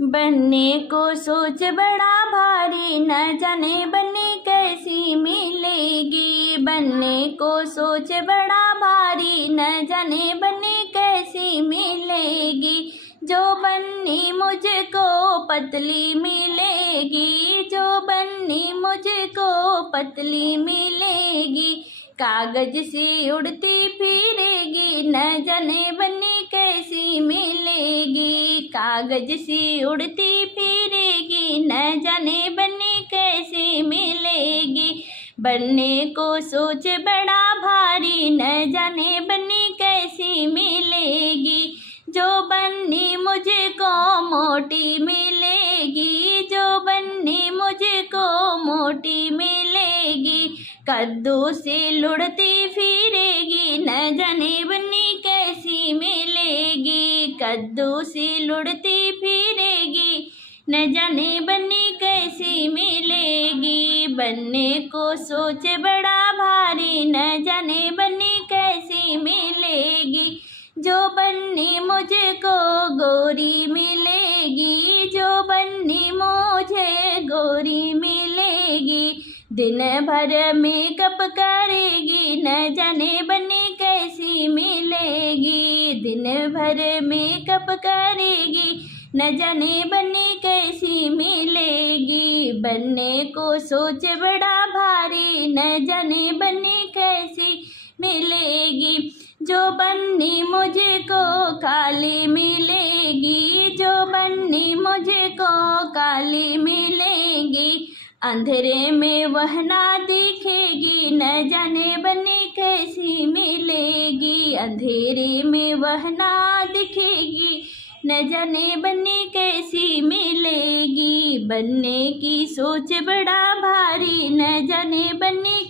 बनने को सोच बड़ा भारी, न जाने बनने कैसी मिलेगी। बनने को सोच बड़ा भारी, न जाने बनने कैसी मिलेगी। जो बननी मुझको पतली मिलेगी, जो बननी मुझको पतली मिलेगी। कागज सी उड़ती फिरेगी, न जाने बननी कैसी मिलेगी। कागज सी उड़ती फिरेगी, न जाने बननी कैसी मिलेगी। बनने को सोच बड़ा भारी, न जाने बननी कैसी मिलेगी। जो बननी मुझको मोटी मिलेगी, जो बननी मुझको मोटी मिलेगी। कद्दू से लुढ़ती फिरेगी, न जाने बननी कैसी मिलेगी। कद्दू से लुढ़ती फिरेगी, न जाने बननी कैसी मिलेगी। बनने को सोच बड़ा भारी, न जाने बननी कैसी मिलेगी। जो बननी मुझको गोरी मिलेगी, जो बननी मुझे गोरी मिलेगी। दिन भर मेकअप करेगी, न जाने बननी कैसी मिलेगी। दिन भर मेकअप करेगी, न जाने बननी कैसी मिलेगी। बनने को सोच बड़ा भारी, न जाने बननी कैसी मिलेगी। जो बननी मुझको काली मिलेगी, जो बननी मुझको काली मिलेगी। अंधेरे में वह ना दिखेगी, न जाने बननी कैसी मिलेगी। अंधेरे में वह ना दिखेगी, न जाने बननी कैसी मिलेगी। बनने की सोच बड़ा भारी, न जाने बननी